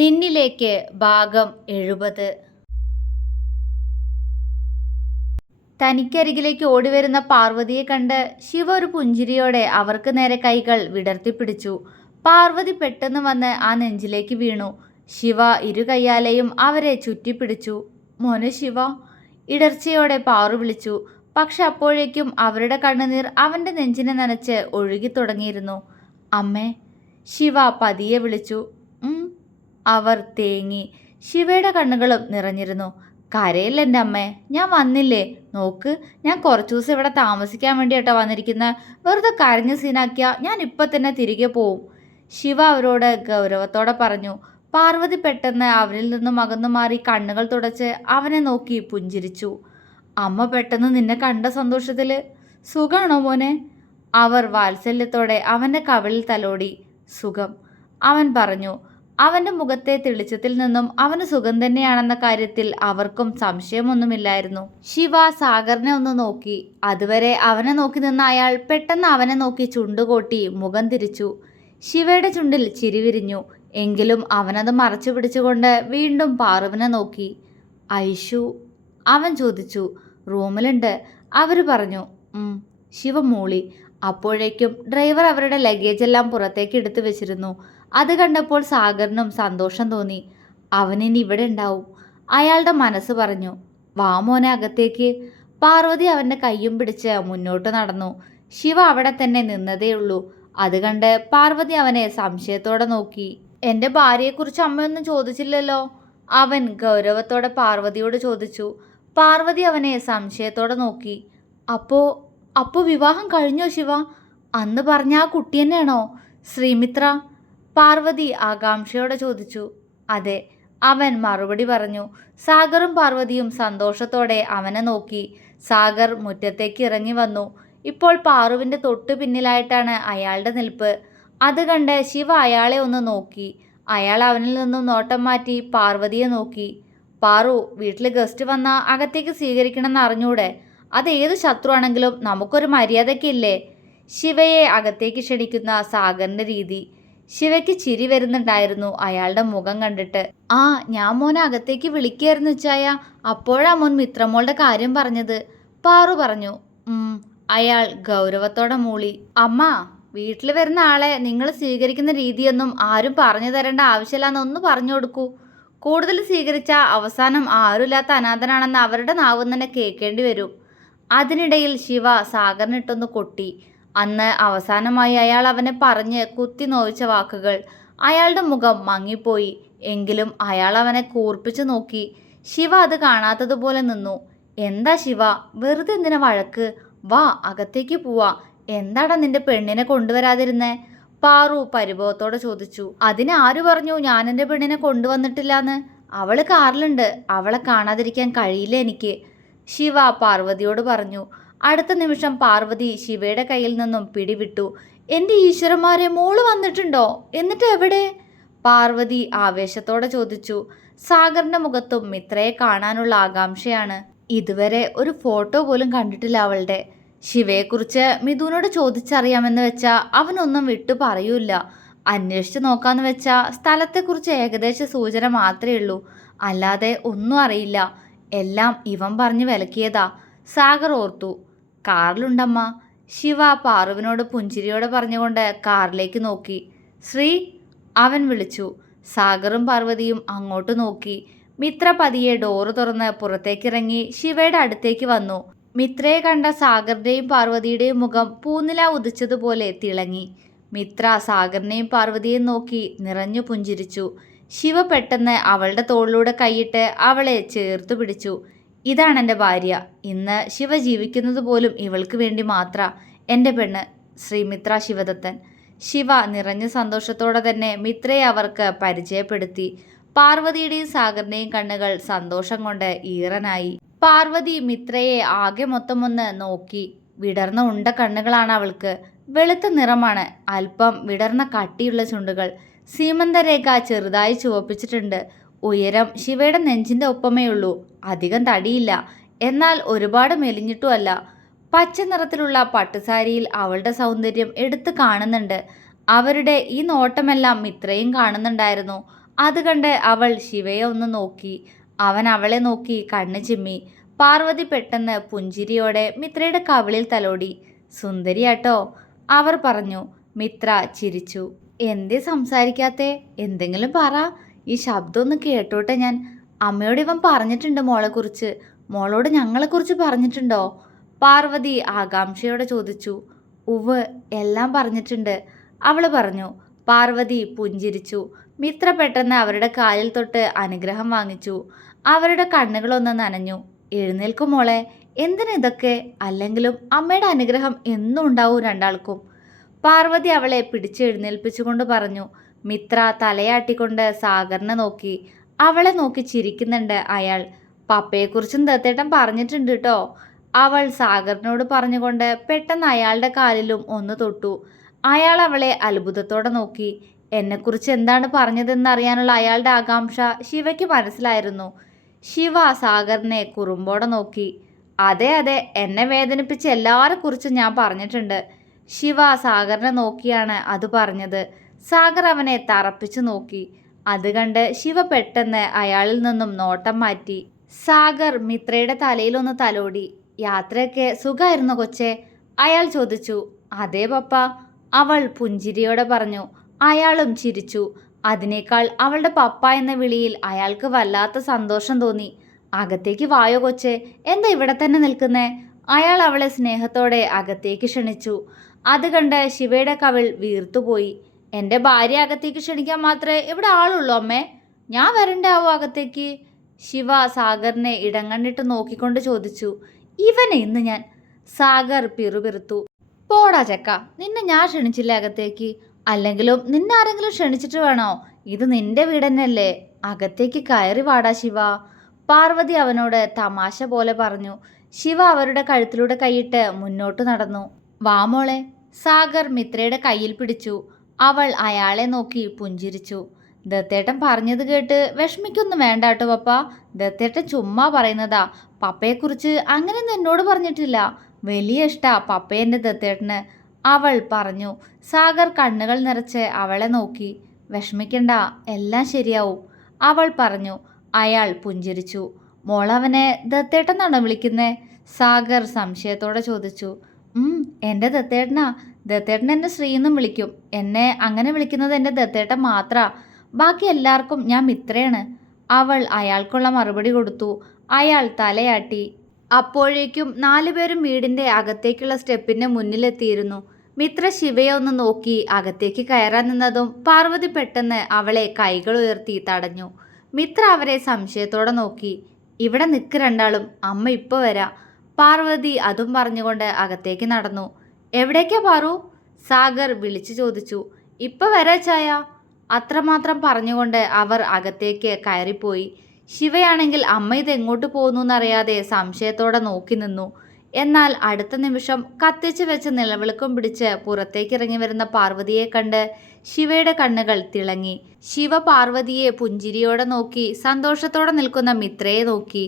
നിന്നിലേക്ക് ഭാഗം 70. തനിക്കരികിലേക്ക് ഓടിവരുന്ന പാർവതിയെ കണ്ട് ശിവ ഒരു പുഞ്ചിരിയോടെ അവർക്ക് നേരെ കൈകൾ വിടർത്തിപ്പിടിച്ചു. പാർവതി പെട്ടെന്ന് വന്ന് ആ നെഞ്ചിലേക്ക് വീണു. ശിവ ഇരു കയ്യാലെയും അവരെ ചുറ്റിപ്പിടിച്ചു. മോനെ ശിവ, ഇടർച്ചയോടെ പാറു വിളിച്ചു. പക്ഷെ അപ്പോഴേക്കും അവരുടെ കണ്ണുനീർ അവൻ്റെ നെഞ്ചിനെ നനച്ച് ഒഴുകി തുടങ്ങിയിരുന്നു. അമ്മേ, ശിവ പതിയെ വിളിച്ചു. അവർ തേങ്ങി. ശിവയുടെ കണ്ണുകളും നിറഞ്ഞിരുന്നു. കരയില്ല എൻ്റെ അമ്മേ, ഞാൻ വന്നില്ലേ, നോക്ക്, ഞാൻ കുറച്ചു ദിവസം ഇവിടെ താമസിക്കാൻ വേണ്ടിയിട്ടാ വന്നിരിക്കുന്നത്. വെറുതെ കരഞ്ഞ് സീനാക്കിയ ഞാൻ ഇപ്പം തന്നെ തിരികെ പോവും, ശിവ അവരോട് ഗൗരവത്തോടെ പറഞ്ഞു. പാർവതി പെട്ടെന്ന് അവനിൽ നിന്നും അകന്നു മാറി കണ്ണുകൾ തുടച്ച് അവനെ നോക്കി പുഞ്ചിരിച്ചു. അമ്മ പെട്ടെന്ന് നിന്നെ കണ്ട സന്തോഷത്തിൽ. സുഖാണോ മോനെ? അവർ വാത്സല്യത്തോടെ അവൻ്റെ കവിളിൽ തലോടി. സുഖം, അവൻ പറഞ്ഞു. അവൻ്റെ മുഖത്തെ തെളിച്ചത്തിൽ നിന്നും അവന് സുഖം തന്നെയാണെന്ന കാര്യത്തിൽ അവർക്കും സംശയമൊന്നുമില്ലായിരുന്നു. ശിവ സാഗറിനെ ഒന്ന് നോക്കി. അതുവരെ അവനെ നോക്കി നിന്ന അയാൾ പെട്ടെന്ന് അവനെ നോക്കി ചുണ്ടുകൊട്ടി മുഖം തിരിച്ചു. ശിവയുടെ ചുണ്ടിൽ ചിരി വിരിഞ്ഞു. എങ്കിലും അവനത് മറച്ചു പിടിച്ചുകൊണ്ട് വീണ്ടും പാറുവിനെ നോക്കി. ഐഷു, അവൻ ചോദിച്ചു. റൂമിലുണ്ട്, അവർ പറഞ്ഞു. ശിവ മൂളി. അപ്പോഴേക്കും ഡ്രൈവർ അവരുടെ ലഗേജെല്ലാം പുറത്തേക്ക് എടുത്തു വെച്ചിരുന്നു. അത് കണ്ടപ്പോൾ സാഗറിനും സന്തോഷം തോന്നി. അവനിനി ഇവിടെ ഉണ്ടാവും, അയാളുടെ മനസ്സ് പറഞ്ഞു. വാ മോനെ അകത്തേക്ക്. പാർവതി അവൻ്റെ കയ്യും പിടിച്ച് മുന്നോട്ട് നടന്നു. ശിവ അവിടെ തന്നെ നിന്നതേയുള്ളൂ. അത് കണ്ട് പാർവതി അവനെ സംശയത്തോടെ നോക്കി. എൻ്റെ ഭാര്യയെക്കുറിച്ച് അമ്മയൊന്നും ചോദിച്ചില്ലല്ലോ, അവൻ ഗൗരവത്തോടെ പാർവതിയോട് ചോദിച്ചു. പാർവതി അവനെ സംശയത്തോടെ നോക്കി. അപ്പോ വിവാഹം കഴിഞ്ഞോ ശിവ? അന്ന് പറഞ്ഞ ആ കുട്ടി തന്നെയാണോ ശ്രീമിത്ര? പാർവതി ആകാംക്ഷയോടെ ചോദിച്ചു. അതെ, അവൻ മറുപടി പറഞ്ഞു. സാഗറും പാർവതിയും സന്തോഷത്തോടെ അവനെ നോക്കി. സാഗർ മുറ്റത്തേക്ക് ഇറങ്ങി വന്നു. ഇപ്പോൾ പാറുവിൻ്റെ തൊട്ടു പിന്നിലായിട്ടാണ് അയാളുടെ നിൽപ്പ്. അത് കണ്ട് ശിവ അയാളെ ഒന്ന് നോക്കി. അയാൾ അവനിൽ നിന്നും നോട്ടം മാറ്റി പാർവതിയെ നോക്കി. പാറു, വീട്ടിൽ ഗസ്റ്റ് വന്നാൽ അകത്തേക്ക് സ്വീകരിക്കണമെന്ന് അറിഞ്ഞൂടെ? അത് ഏത് ശത്രുവാണെങ്കിലും നമുക്കൊരു മര്യാദയ്ക്കില്ലേ? ശിവയെ അകത്തേക്ക് ക്ഷണിക്കുന്ന സാഗറിൻ്റെ രീതി. ശിവയ്ക്ക് ചിരി വരുന്നുണ്ടായിരുന്നു അയാളുടെ മുഖം കണ്ടിട്ട്. ഞാൻ മോനെ അകത്തേക്ക് വിളിക്കായിരുന്നു ചായ, അപ്പോഴാ മോൻ മിത്രമോളുടെ കാര്യം പറഞ്ഞത്, പാറു പറഞ്ഞു. അയാൾ ഗൗരവത്തോടെ മൂളി. അമ്മ, വീട്ടിൽ വരുന്ന ആളെ നിങ്ങൾ സ്വീകരിക്കുന്ന രീതിയൊന്നും ആരും പറഞ്ഞു തരേണ്ട ആവശ്യമില്ലാന്നൊന്ന് പറഞ്ഞു കൊടുക്കൂ. കൂടുതൽ സ്വീകരിച്ച അവസാനം ആരുമില്ലാത്ത അനാഥനാണെന്ന് അവരുടെ നാവും തന്നെ കേൾക്കേണ്ടി വരും. അതിനിടയിൽ ശിവ സാഗറിനിട്ടൊന്ന് കൊട്ടി. അന്ന് അവസാനമായി അയാൾ അവനെ പറഞ്ഞ് കുത്തി നോവിച്ച വാക്കുകൾ. അയാളുടെ മുഖം മങ്ങിപ്പോയി. എങ്കിലും അയാൾ അവനെ കൂർപ്പിച്ചു നോക്കി. ശിവ അത് കാണാത്തതുപോലെ നിന്നു. എന്താ ശിവ, വെറുതെ എന്തിനാ വഴക്ക്? വാ അകത്തേക്ക് പോവാ. എന്താടാ നിന്റെ പെണ്ണിനെ കൊണ്ടുവരാതിരുന്നേ? പാറു പരിഭവത്തോടെ ചോദിച്ചു. അതിന് ആര് പറഞ്ഞു ഞാൻ എൻ്റെ പെണ്ണിനെ കൊണ്ടുവന്നിട്ടില്ലാന്ന്? അവള് കാറിലുണ്ട്, അവളെ കാണാതിരിക്കാൻ കഴിയില്ല എനിക്ക്, ശിവ പാർവതിയോട് പറഞ്ഞു. അടുത്ത നിമിഷം പാർവതി ശിവയുടെ കയ്യിൽ നിന്നും പിടിവിട്ടു. എൻ്റെ ഈശ്വരന്മാരെ, മോള് വന്നിട്ടുണ്ടോ? എന്നിട്ട് എവിടെ? പാർവതി ആവേശത്തോടെ ചോദിച്ചു. സാഗറിൻ്റെ മുഖത്തും മിത്രയെ കാണാനുള്ള ആകാംക്ഷയാണ്. ഇതുവരെ ഒരു ഫോട്ടോ പോലും കണ്ടിട്ടില്ല അവളുടെ. ശിവയെക്കുറിച്ച് മിഥുനോട് ചോദിച്ചറിയാമെന്ന് വെച്ചാൽ അവനൊന്നും വിട്ടു പറയൂല. അന്വേഷിച്ച് നോക്കാമെന്ന് വെച്ചാൽ സ്ഥലത്തെക്കുറിച്ച് ഏകദേശ സൂചന മാത്രമേ ഉള്ളൂ, അല്ലാതെ ഒന്നും അറിയില്ല. എല്ലാം ഇവൻ പറഞ്ഞ് വിലക്കിയതാ, സാഗർ ഓർത്തു. കാറിലുണ്ടമ്മ, ശിവ പാറുവിനോട് പുഞ്ചിരിയോടെ പറഞ്ഞുകൊണ്ട് കാറിലേക്ക് നോക്കി. ശ്രീ, അവൻ വിളിച്ചു. സാഗറും പാർവതിയും അങ്ങോട്ട് നോക്കി. മിത്ര പതിയെ ഡോറ് തുറന്ന് പുറത്തേക്കിറങ്ങി ശിവയുടെ അടുത്തേക്ക് വന്നു. മിത്രയെ കണ്ട സാഗറിൻ്റെയും പാർവതിയുടെയും മുഖം പൂനില ഉദിച്ചതുപോലെ തിളങ്ങി. മിത്ര സാഗറിനെയും പാർവതിയെയും നോക്കി നിറഞ്ഞു പുഞ്ചിരിച്ചു. ശിവ പെട്ടെന്ന് അവളുടെ തോളിലൂടെ കൈയിട്ട് അവളെ ചേർത്തു പിടിച്ചു. ഇതാണ് എൻ്റെ ഭാര്യ. ഇന്ന് ശിവ ജീവിക്കുന്നത് പോലും ഇവൾക്ക് വേണ്ടി മാത്ര. എൻ്റെ പെണ്ണ് ശ്രീമിത്ര ശിവദത്തൻ. ശിവ നിറഞ്ഞ സന്തോഷത്തോടെ തന്നെ മിത്രയെ അവർക്ക് പരിചയപ്പെടുത്തി. പാർവതിയുടെയും സാഗറിൻ്റെയും കണ്ണുകൾ സന്തോഷം കൊണ്ട് ഈറനായി. പാർവതി മിത്രയെ ആകെ മൊത്തം ഒന്ന് നോക്കി. വിടർന്ന ഉണ്ട കണ്ണുകളാണ് അവൾക്ക്. വെളുത്ത നിറമാണ്, അല്പം വിടർന്ന കട്ടിയുള്ള ചുണ്ടുകൾ. സീമന്തരേഖ ചെറുതായി ചുവപ്പിച്ചിട്ടുണ്ട്. ഉയരം ശിവയുടെ നെഞ്ചിൻ്റെ ഒപ്പമേയുള്ളൂ, അധികം തടിയില്ല, എന്നാൽ ഒരുപാട് മെലിഞ്ഞിട്ടുമല്ല. പച്ച നിറത്തിലുള്ള പട്ടുസാരിയിൽ അവളുടെ സൗന്ദര്യം എടുത്തു കാണുന്നുണ്ട്. അവരുടെ ഈ നോട്ടമെല്ലാം മിത്രയും കാണുന്നുണ്ടായിരുന്നു. അത് കണ്ട് അവൾ ശിവയെ ഒന്ന് നോക്കി. അവൻ അവളെ നോക്കി കണ്ണ് ചിമ്മി. പാർവതി പെട്ടെന്ന് പുഞ്ചിരിയോടെ മിത്രയുടെ കവിളിൽ തലോടി. സുന്ദരിയാട്ടോ, അവർ പറഞ്ഞു. മിത്ര ചിരിച്ചു. എന്തേ സംസാരിക്കാത്തെ? എന്തെങ്കിലും പറ. ഈ ശബ്ദം ഒന്ന് കേട്ടോട്ടെ ഞാൻ. അമ്മയോട് ഇവൻ പറഞ്ഞിട്ടുണ്ട് മോളെക്കുറിച്ച്. മോളോട് ഞങ്ങളെക്കുറിച്ച് പറഞ്ഞിട്ടുണ്ടോ? പാർവതി ആകാംക്ഷയോടെ ചോദിച്ചു. ഉവ്, എല്ലാം പറഞ്ഞിട്ടുണ്ട്, അവൾ പറഞ്ഞു. പാർവതി പുഞ്ചിരിച്ചു. മിത്ര പെട്ടെന്ന് അവരുടെ കാലിൽ തൊട്ട് അനുഗ്രഹം വാങ്ങിച്ചു. അവരുടെ കണ്ണുകളൊന്ന് നനഞ്ഞു. എഴുന്നേൽക്കും മോളെ. എന്തിനിതൊക്കെ? അല്ലെങ്കിലും അമ്മയുടെ അനുഗ്രഹം എന്നും ഉണ്ടാവും രണ്ടാൾക്കും. പാർവതി അവളെ പിടിച്ചെഴുന്നേൽപ്പിച്ചുകൊണ്ട് പറഞ്ഞു. മിത്ര തലയാട്ടിക്കൊണ്ട് സാഗറിനെ നോക്കി. അവളെ നോക്കി ചിരിക്കുന്നുണ്ട് അയാൾ. പപ്പയെക്കുറിച്ചും ദത്തേട്ടൻ പറഞ്ഞിട്ടുണ്ട് കേട്ടോ, അവൾ സാഗറിനോട് പറഞ്ഞുകൊണ്ട് പെട്ടെന്ന് അയാളുടെ കാലിലും ഒന്ന് തൊട്ടു. അയാൾ അവളെ അത്ഭുതത്തോടെ നോക്കി. എന്നെക്കുറിച്ച് എന്താണ് പറഞ്ഞതെന്നറിയാനുള്ള അയാളുടെ ആകാംക്ഷ ശിവയ്ക്ക് മനസ്സിലായിരുന്നു. ശിവ സാഗറിനെ കുറുമ്പോടെ നോക്കി. അതെ അതെ, എന്നെ വേദനിപ്പിച്ച എല്ലാവരെ കുറിച്ചും ഞാൻ പറഞ്ഞിട്ടുണ്ട്. ശിവ സാഗറിനെ നോക്കിയാണ് അത് പറഞ്ഞത്. സാഗർ അവനെ തറപ്പിച്ചു നോക്കി. അത് കണ്ട് ശിവ പെട്ടെന്ന് അയാളിൽ നിന്നും നോട്ടം മാറ്റി. സാഗർ മിത്രയുടെ തലയിലൊന്ന് തലോടി. യാത്രയൊക്കെ സുഖമായിരുന്നു കൊച്ചേ? അയാൾ ചോദിച്ചു. അതെ പപ്പ, അവൾ പുഞ്ചിരിയോടെ പറഞ്ഞു. അയാളും ചിരിച്ചു. അതിനേക്കാൾ അവളുടെ പപ്പ എന്ന വിളിയിൽ അയാൾക്ക് വല്ലാത്ത സന്തോഷം തോന്നി. അകത്തേക്ക് വായോ കൊച്ചേ, എന്താ ഇവിടെ തന്നെ നിൽക്കുന്നേ? അയാൾ അവളെ സ്നേഹത്തോടെ അകത്തേക്ക് ക്ഷണിച്ചു. അത് കണ്ട് ശിവയുടെ കവിൾ വീർത്തുപോയി. എൻ്റെ ഭാര്യ അകത്തേക്ക് ക്ഷണിക്കാൻ മാത്രമേ ഇവിടെ ആളുള്ളൂ അമ്മേ. ഞാൻ വരണ്ടാവോ അകത്തേക്ക്? ശിവ സാഗറിനെ ഇടങ്ങണ്ണിട്ട് നോക്കിക്കൊണ്ട് ചോദിച്ചു. ഇവനെ ഇന്ന് ഞാൻ. സാഗർ പിറുപിറുത്തു. പോടാ ചെക്ക, നിന്നെ ഞാൻ ക്ഷണിച്ചില്ല അകത്തേക്ക്. അല്ലെങ്കിലും നിന്നെ ആരെങ്കിലും ക്ഷണിച്ചിട്ട് വേണോ? ഇത് നിന്റെ വീടന്നല്ലേ, അകത്തേക്ക് കയറി വാടാ ശിവ. പാർവതി അവനോട് തമാശ പോലെ പറഞ്ഞു. ശിവ അവരുടെ കഴുത്തിലൂടെ കൈയിട്ട് മുന്നോട്ട് നടന്നു. വാ മോളെ. സാഗർ മിത്രയുടെ കയ്യിൽ പിടിച്ചു. അവൾ അയാളെ നോക്കി പുഞ്ചിരിച്ചു. ദത്തേട്ടൻ പറഞ്ഞത് കേട്ട് വിഷമിക്കൊന്നും വേണ്ട കേട്ടോ പപ്പ. ദത്തേട്ടൻ ചുമ്മാ പറയുന്നതാ. പപ്പയെക്കുറിച്ച് അങ്ങനെയൊന്നും എന്നോട് പറഞ്ഞിട്ടില്ല. വലിയ ഇഷ്ടാ പപ്പയെൻ്റെ ദത്തേട്ടന്, അവൾ പറഞ്ഞു. സാഗർ കണ്ണുകൾ നിറച്ച് അവളെ നോക്കി. വിഷമിക്കണ്ട, എല്ലാം ശരിയാവും, അവൾ പറഞ്ഞു. അയാൾ പുഞ്ചിരിച്ചു. മോളവനെ ദത്തേട്ടെന്നാണോ വിളിക്കുന്നേ? സാഗർ സംശയത്തോടെ ചോദിച്ചു. എൻ്റെ ദത്തേട്ടനാ. ദത്തേട്ടൻ എന്നെ ശ്രീയെന്നും വിളിക്കും. എന്നെ അങ്ങനെ വിളിക്കുന്നത് എൻ്റെ ദത്തേട്ടൻ മാത്രാ. ബാക്കി എല്ലാവർക്കും ഞാൻ മിത്രയാണ്, അവൾ അയാൾക്കുള്ള മറുപടി കൊടുത്തു. അയാൾ തലയാട്ടി. അപ്പോഴേക്കും 4 പേരും വീടിൻ്റെ അകത്തേക്കുള്ള സ്റ്റെപ്പിൻ്റെ മുന്നിലെത്തിയിരുന്നു. മിത്ര ശിവയെ ഒന്ന് നോക്കി അകത്തേക്ക് കയറാൻ നിന്നതും പാർവതി പെട്ടെന്ന് അവളെ കൈകൾ ഉയർത്തി തടഞ്ഞു. മിത്ര അവരെ സംശയത്തോടെ നോക്കി. ഇവിടെ നിൽക്ക് രണ്ടാളും, അമ്മ ഇപ്പോൾ വരാം. പാർവതി അതും പറഞ്ഞുകൊണ്ട് അകത്തേക്ക് നടന്നു. എവിടേക്കാ പാറു? സാഗർ വിളിച്ചു ചോദിച്ചു. ഇപ്പം വരാ ചായ, അത്രമാത്രം പറഞ്ഞുകൊണ്ട് അവർ അകത്തേക്ക് കയറിപ്പോയി. ശിവയാണെങ്കിൽ അമ്മ ഇത് എങ്ങോട്ട് പോകുന്നു എന്നറിയാതെ സംശയത്തോടെ നോക്കി നിന്നു. എന്നാൽ അടുത്ത നിമിഷം കത്തിച്ചു വെച്ച് നിലവിളക്കും പിടിച്ച് പുറത്തേക്ക് ഇറങ്ങി വരുന്ന പാർവതിയെ കണ്ട് ശിവയുടെ കണ്ണുകൾ തിളങ്ങി. ശിവ പാർവതിയെ പുഞ്ചിരിയോടെ നോക്കി സന്തോഷത്തോടെ നിൽക്കുന്ന മിത്രയെ നോക്കി.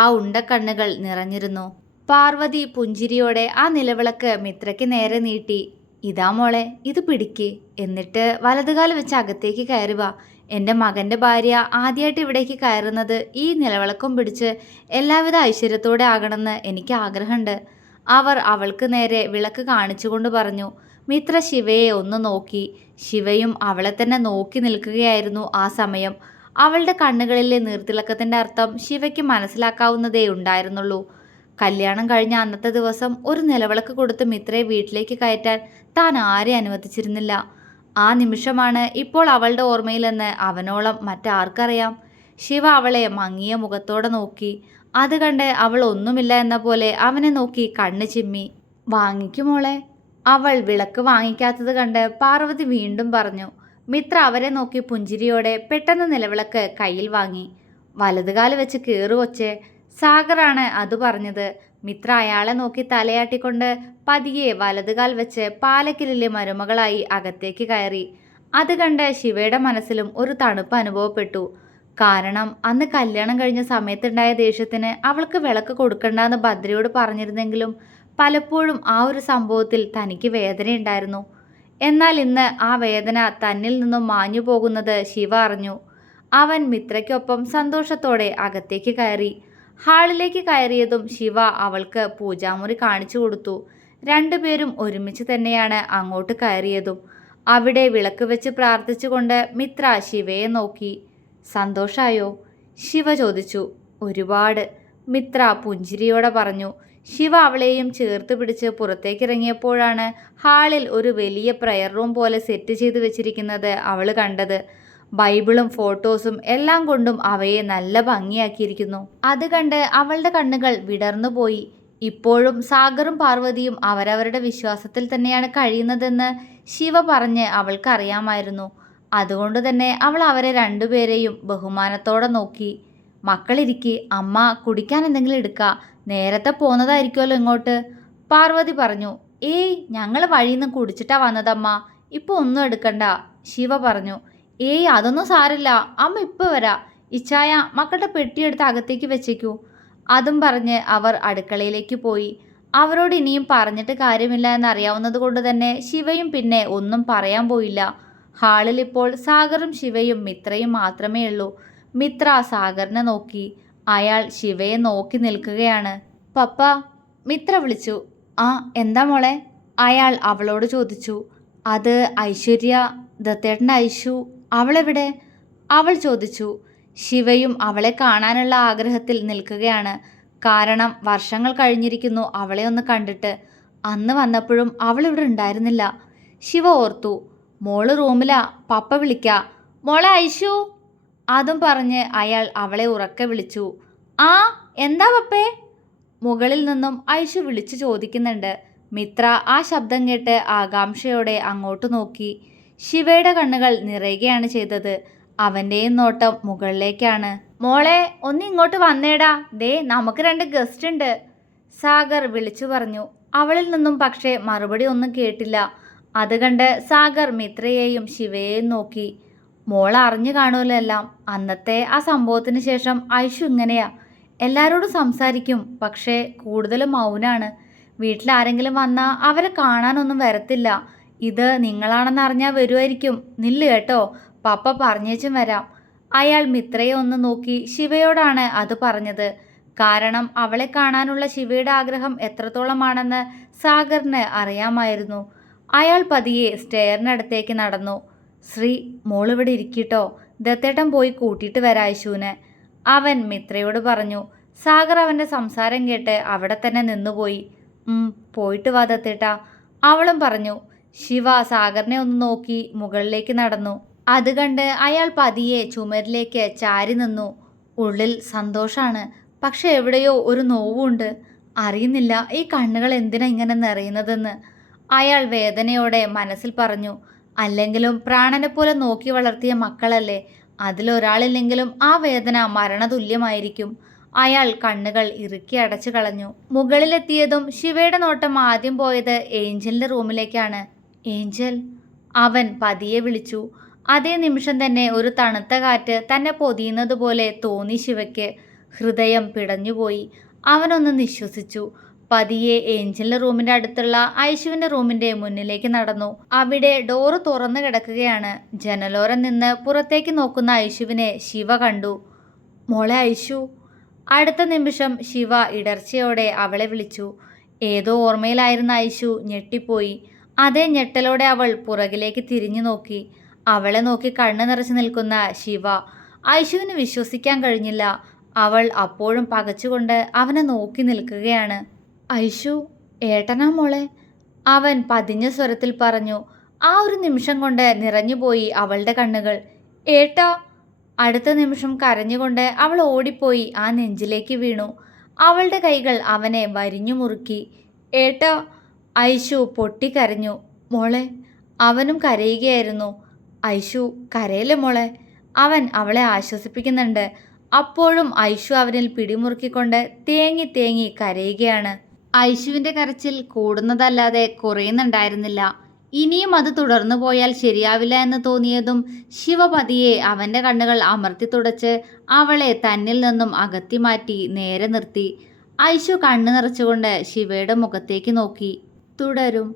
ആ ഉണ്ട കണ്ണുകൾ നിറഞ്ഞിരുന്നു. പാർവതി പുഞ്ചിരിയോടെ ആ നിലവിളക്ക് മിത്രയ്ക്ക് നേരെ നീട്ടി. ഇതാ മോളെ, ഇത് പിടിക്ക്. എന്നിട്ട് വലതുകാലം വെച്ച് അകത്തേക്ക് കയറി വാ. എൻ്റെ മകൻ്റെ ഭാര്യ ആദ്യമായിട്ട് ഇവിടേക്ക് കയറുന്നത് ഈ നിലവിളക്കും പിടിച്ച് എല്ലാവിധ ഐശ്വര്യത്തോടെ ആകണമെന്ന് എനിക്ക് ആഗ്രഹമുണ്ട്, അവർ അവൾക്ക് നേരെ വിളക്ക് കാണിച്ചുകൊണ്ട് പറഞ്ഞു. മിത്ര ശിവയെ ഒന്ന് നോക്കി. ശിവയും അവളെ തന്നെ നോക്കി നിൽക്കുകയായിരുന്നു ആ സമയം. അവളുടെ കണ്ണുകളിലെ നീർത്തിളക്കത്തിൻ്റെ അർത്ഥം ശിവയ്ക്ക് മനസ്സിലാക്കാവുന്നതേ ഉണ്ടായിരുന്നുള്ളൂ. കല്യാണം കഴിഞ്ഞ അന്നത്തെ ദിവസം ഒരു നിലവിളക്ക് കൊടുത്ത് മിത്രയെ വീട്ടിലേക്ക് കയറ്റാൻ താൻ ആരെ അനുവദിച്ചിരുന്നില്ല. ആ നിമിഷമാണ് ഇപ്പോൾ അവളുടെ ഓർമ്മയിലെന്ന് അവനോളം മറ്റാർക്കറിയാം. ശിവ അവളെ മങ്ങിയ മുഖത്തോടെ നോക്കി. അത് കണ്ട് അവൾ ഒന്നുമില്ല എന്ന പോലെ അവനെ നോക്കി കണ്ണ് ചിമ്മി. വാങ്ങിക്കുമോളെ. അവൾ വിളക്ക് വാങ്ങിക്കാത്തത് കണ്ട് പാർവതി വീണ്ടും പറഞ്ഞു. മിത്ര അവരെ നോക്കി പുഞ്ചിരിയോടെ പെട്ടെന്ന് നിലവിളക്ക് കയ്യിൽ വാങ്ങി. വലതുകാല് വെച്ച് കീറു കൊച്ചേ, സാഗറാണ് അത് പറഞ്ഞത്. മിത്ര അയാളെ നോക്കി തലയാട്ടിക്കൊണ്ട് പതിയെ വലതുകാൽ വെച്ച് പാലക്കിലെ മരുമകളായി അകത്തേക്ക് കയറി. അത് കണ്ട് ശിവയുടെ മനസ്സിലും ഒരു തണുപ്പ് അനുഭവപ്പെട്ടു. കാരണം അന്ന് കല്യാണം കഴിഞ്ഞ സമയത്തുണ്ടായ ദേഷ്യത്തിന് അവൾക്ക് വിളക്ക് കൊടുക്കണ്ടെന്ന് ഭദ്രയോട് പറഞ്ഞിരുന്നെങ്കിലും പലപ്പോഴും ആ ഒരു സംഭവത്തിൽ തനിക്ക് വേദനയുണ്ടായിരുന്നു. എന്നാൽ ഇന്ന് ആ വേദന തന്നിൽ നിന്നും മാഞ്ഞു പോകുന്നത് ശിവ അറിഞ്ഞു. അവൻ മിത്രയ്ക്കൊപ്പം സന്തോഷത്തോടെ അകത്തേക്ക് കയറി. ഹാളിലേക്ക് കയറിയതും ശിവ അവൾക്ക് പൂജാമുറി കാണിച്ചു കൊടുത്തു. രണ്ടുപേരും ഒരുമിച്ച് തന്നെയാണ് അങ്ങോട്ട് കയറിയതും. അവിടെ വിളക്ക് വെച്ച് പ്രാർത്ഥിച്ചുകൊണ്ട് മിത്ര ശിവയെ നോക്കി. സന്തോഷായോ? ശിവ ചോദിച്ചു. ഒരുപാട്, മിത്ര പുഞ്ചിരിയോടെ പറഞ്ഞു. ശിവ അവളെയും ചേർത്ത് പിടിച്ച് പുറത്തേക്കിറങ്ങിയപ്പോഴാണ് ഹാളിൽ ഒരു വലിയ പ്രയർ റൂം പോലെ സെറ്റ് ചെയ്ത് വെച്ചിരിക്കുന്നത് അവൾ കണ്ടത്. ബൈബിളും ഫോട്ടോസും എല്ലാം കൊണ്ടും അവയെ നല്ല ഭംഗിയാക്കിയിരിക്കുന്നു. അത് കണ്ട് അവളുടെ കണ്ണുകൾ വിടർന്നുപോയി. ഇപ്പോഴും സാഗറും പാർവതിയും അവരവരുടെ വിശ്വാസത്തിൽ തന്നെയാണ് കഴിയുന്നതെന്ന് ശിവ പറഞ്ഞ് അവൾക്കറിയാമായിരുന്നു. അതുകൊണ്ട് തന്നെ അവൾ അവരെ രണ്ടുപേരെയും ബഹുമാനത്തോടെ നോക്കി. മക്കളിരിക്കെ, അമ്മ കുടിക്കാൻ എന്തെങ്കിലും എടുക്കുക, നേരത്തെ പോന്നതായിരിക്കുമല്ലോ ഇങ്ങോട്ട്, പാർവതി പറഞ്ഞു. ഏയ്, ഞങ്ങൾ വഴിയിൽ നിന്ന് കുടിച്ചിട്ടാ വന്നതമ്മ, ഇപ്പോൾ ഒന്നും എടുക്കണ്ട, ശിവ പറഞ്ഞു. ഏയ്, അതൊന്നും സാരില്ല, അമ്മ ഇപ്പോൾ വരാം. ഇച്ചായ, മക്കളുടെ പെട്ടിയെടുത്ത് അകത്തേക്ക് വെച്ചേക്കൂ. അതും പറഞ്ഞ് അവർ അടുക്കളയിലേക്ക് പോയി. അവരോട് ഇനിയും പറഞ്ഞിട്ട് കാര്യമില്ല എന്നറിയാവുന്നത് കൊണ്ട് തന്നെ ശിവയും പിന്നെ ഒന്നും പറയാൻ പോയില്ല. ഹാളിൽ ഇപ്പോൾ സാഗറും ശിവയും മിത്രയും മാത്രമേ ഉള്ളൂ. മിത്ര സാഗറിനെ നോക്കി. അയാൾ ശിവയെ നോക്കി നിൽക്കുകയാണ്. പപ്പ, മിത്ര വിളിച്ചു. ആ, എന്താ മോളെ? അയാൾ അവളോട് ചോദിച്ചു. അത് ഐശ്വര്യ, ദത്തേട്ടൻ്റെ ഐശു, അവളെവിടെ? അവൾ ചോദിച്ചു. ശിവയും അവളെ കാണാനുള്ള ആഗ്രഹത്തിൽ നിൽക്കുകയാണ്. കാരണം വർഷങ്ങൾ കഴിഞ്ഞിരിക്കുന്നു അവളെ ഒന്ന് കണ്ടിട്ട്. അന്ന് വന്നപ്പോഴും അവളിവിടെ ഉണ്ടായിരുന്നില്ല. ശിവ ഓർത്തു. മോള് റൂമിലാ, പപ്പ വിളിക്കാ. മോളെ ഐശു. അതും പറഞ്ഞ് അയാൾ അവളെ ഉറക്കെ വിളിച്ചു. ആ, എന്താ പപ്പേ? മുകളിൽ നിന്നും ഐശു വിളിച്ചു ചോദിക്കുന്നുണ്ട്. മിത്ര ആ ശബ്ദം കേട്ട് ആകാംക്ഷയോടെ അങ്ങോട്ട് നോക്കി. ശിവയുടെ കണ്ണുകൾ നിറയുകയാണ് ചെയ്തത്. അവൻ്റെയും നോട്ടം മുകളിലേക്കാണ്. മോളെ, ഒന്ന് ഇങ്ങോട്ട് വന്നേടാ, ദേ നമുക്ക് 2 ഗസ്റ്റ് ഉണ്ട്, സാഗർ വിളിച്ചു പറഞ്ഞു. അവളിൽ നിന്നും പക്ഷേ മറുപടി ഒന്നും കേട്ടില്ല. അത് കണ്ട് സാഗർ മിത്രയെയും ശിവയെയും നോക്കി. മോൾ അറിഞ്ഞു കാണുമല്ലോ എല്ലാം. അന്നത്തെ ആ സംഭവത്തിന് ശേഷം ഐശു ഇങ്ങനെയാ. എല്ലാവരോടും സംസാരിക്കും, പക്ഷേ കൂടുതലും മൗനാണ്. വീട്ടിലാരെങ്കിലും വന്നാൽ അവരെ കാണാനൊന്നും വരത്തില്ല. ഇത് നിങ്ങളാണെന്നറിഞ്ഞാൽ വരുമായിരിക്കും. നില്ല് കേട്ടോ, പപ്പ പറഞ്ഞേച്ചും വരാം. അയാൾ മിത്രയെ ഒന്ന് നോക്കി. ശിവയോടാണ് അത് പറഞ്ഞത്. കാരണം അവളെ കാണാനുള്ള ശിവയുടെ ആഗ്രഹം എത്രത്തോളമാണെന്ന് സാഗറിന് അറിയാമായിരുന്നു. അയാൾ പതിയെ സ്റ്റെയറിനടുത്തേക്ക് നടന്നു. ശ്രീ, മോളിവിടെ ഇരിക്കട്ടോ, ദത്തേട്ടൻ പോയി കൂട്ടിയിട്ട് വരാം ഐശുവിനെ, അവൻ മിത്രയോട് പറഞ്ഞു. സാഗർ അവൻ്റെ സംസാരം കേട്ട് അവിടെ തന്നെ നിന്നുപോയി. പോയിട്ട് വാ ദത്തേട്ടാ, അവളും പറഞ്ഞു. ശിവ സാഗറിനെ ഒന്ന് നോക്കി മുകളിലേക്ക് നടന്നു. അത് കണ്ട് അയാൾ പതിയെ ചുമരിലേക്ക് ചാരി നിന്നു. ഉള്ളിൽ സന്തോഷാണ്, പക്ഷെ എവിടെയോ ഒരു നോവുണ്ട്. അറിയുന്നില്ല ഈ കണ്ണുകൾ എന്തിനാ ഇങ്ങനെ നിറയുന്നതെന്ന് അയാൾ വേദനയോടെ മനസ്സിൽ പറഞ്ഞു. അല്ലെങ്കിലും പ്രാണനെ പോലെ നോക്കി വളർത്തിയ മക്കളല്ലേ, അതിലൊരാളില്ലെങ്കിലും ആ വേദന മരണതുല്യമായിരിക്കും. അയാൾ കണ്ണുകൾ ഇറുക്കി അടച്ചു കളഞ്ഞു. മുകളിലെത്തിയതും ശിവയുടെ നോട്ടം ആദ്യം പോയത് ഏഞ്ചലിൻ്റെ റൂമിലേക്കാണ്. ഏഞ്ചൽ, അവൻ പതിയെ വിളിച്ചു. അതേ നിമിഷം തന്നെ ഒരു തണുത്ത കാറ്റ് തന്നെ പൊതിയുന്നത് പോലെ തോന്നി ശിവയ്ക്ക്. ഹൃദയം പിടഞ്ഞുപോയി. അവനൊന്ന് നിശ്വസിച്ചു. പതിയെ ഏഞ്ചലിൻ്റെ റൂമിൻ്റെ അടുത്തുള്ള ഐശുവിൻ്റെ റൂമിൻ്റെ മുന്നിലേക്ക് നടന്നു. അവിടെ ഡോറ് തുറന്നു കിടക്കുകയാണ്. ജനലോരം നിന്ന് പുറത്തേക്ക് നോക്കുന്ന ഐശുവിനെ ശിവ കണ്ടു. മോളെ ഐശു. അടുത്ത നിമിഷം ശിവ ഇടർച്ചയോടെ അവളെ വിളിച്ചു. ഏതോ ഓർമ്മയിലായിരുന്ന ഐശു ഞെട്ടിപ്പോയി. അതേ ഞെട്ടലോടെ അവൾ പുറകിലേക്ക് തിരിഞ്ഞു നോക്കി. അവളെ നോക്കി കണ്ണു നിറച്ചു നിൽക്കുന്ന ശിവ. ഐശുവിന് വിശ്വസിക്കാൻ കഴിഞ്ഞില്ല. അവൾ അപ്പോഴും പകച്ചുകൊണ്ട് അവനെ നോക്കി നിൽക്കുകയാണ്. ഐശു, ഏട്ടനാ മോളെ, അവൻ പതിഞ്ഞ സ്വരത്തിൽ പറഞ്ഞു. ആ ഒരു നിമിഷം കൊണ്ട് നിറഞ്ഞുപോയി അവളുടെ കണ്ണുകൾ. ഏട്ടാ. അടുത്ത നിമിഷം കരഞ്ഞുകൊണ്ട് അവൾ ഓടിപ്പോയി ആ നെഞ്ചിലേക്ക് വീണു. അവളുടെ കൈകൾ അവനെ വരിഞ്ഞു മുറുക്കി. ഏട്ടാ. ഐശു പൊട്ടിക്കരഞ്ഞു. മോളെ. അവനും കരയുകയായിരുന്നു. ഐശു, കരയല്ലേ മോളെ, അവൻ അവളെ ആശ്വസിപ്പിക്കുന്നുണ്ട്. അപ്പോഴും ഐശു അവനിൽ പിടിമുറുക്കിക്കൊണ്ട് തേങ്ങി തേങ്ങി കരയുകയാണ്. ഐശുവിൻ്റെ കരച്ചിൽ കൂടുന്നതല്ലാതെ കുറയുന്നുണ്ടായിരുന്നില്ല. ഇനിയും അത് തുടർന്നു പോയാൽ ശരിയാവില്ല എന്ന് തോന്നിയതും ശിവപതിയെ അവൻ്റെ കണ്ണുകൾ അമർത്തി തുടച്ച് അവളെ തന്നിൽ നിന്നും അകറ്റി മാറ്റി നേരെ നിർത്തി. ഐശു കണ്ണു നിറച്ചുകൊണ്ട് ശിവയുടെ മുഖത്തേക്ക് നോക്കി. തുടരും.